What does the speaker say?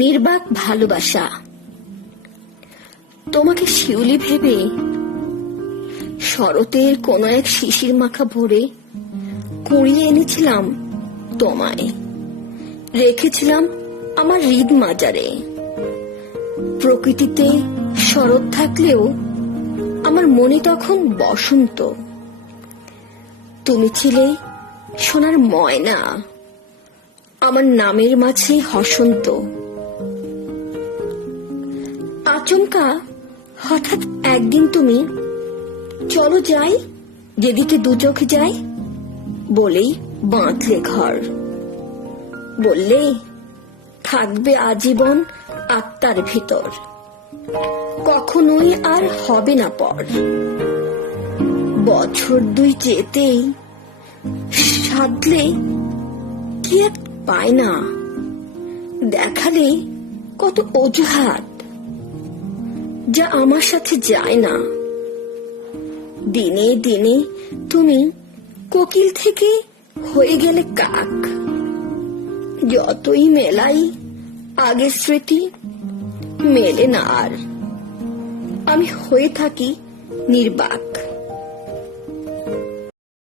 নির্বাক ভালোবাসা। তোমাকে শিউলি ভেবে শরতের কোন এক শিশির মাখা ভোরে কুড়িয়ে এনেছিলাম তোমায়, রেখেছিলাম আমার হৃদ মাজারে। প্রকৃতিতে শরৎ থাকলেও আমার মনে তখন বসন্ত। তুমি ছিলে সোনার ময়না, আমার নামের মাঝে হসন্ত। আচমকা হঠাৎ একদিন তুমি চলো যাই যেদিকে দু চোখ যায় বলেই বাঁধলে ঘর। বললে থাকবে আজীবন আত্মার ভিতর, কখনোই আর হবে না পর। বছর দুই যেতেই সাধলে কি এক পায় না, দেখালে কত অজুহাত যা আমার সাথে যায় না। দিনে দিনে তুমি কোকিল থেকে হয়ে গেলে কাক। যতই মেলাই আগের স্মৃতি মেলে না আর, আমি হয়ে থাকি নির্বাক।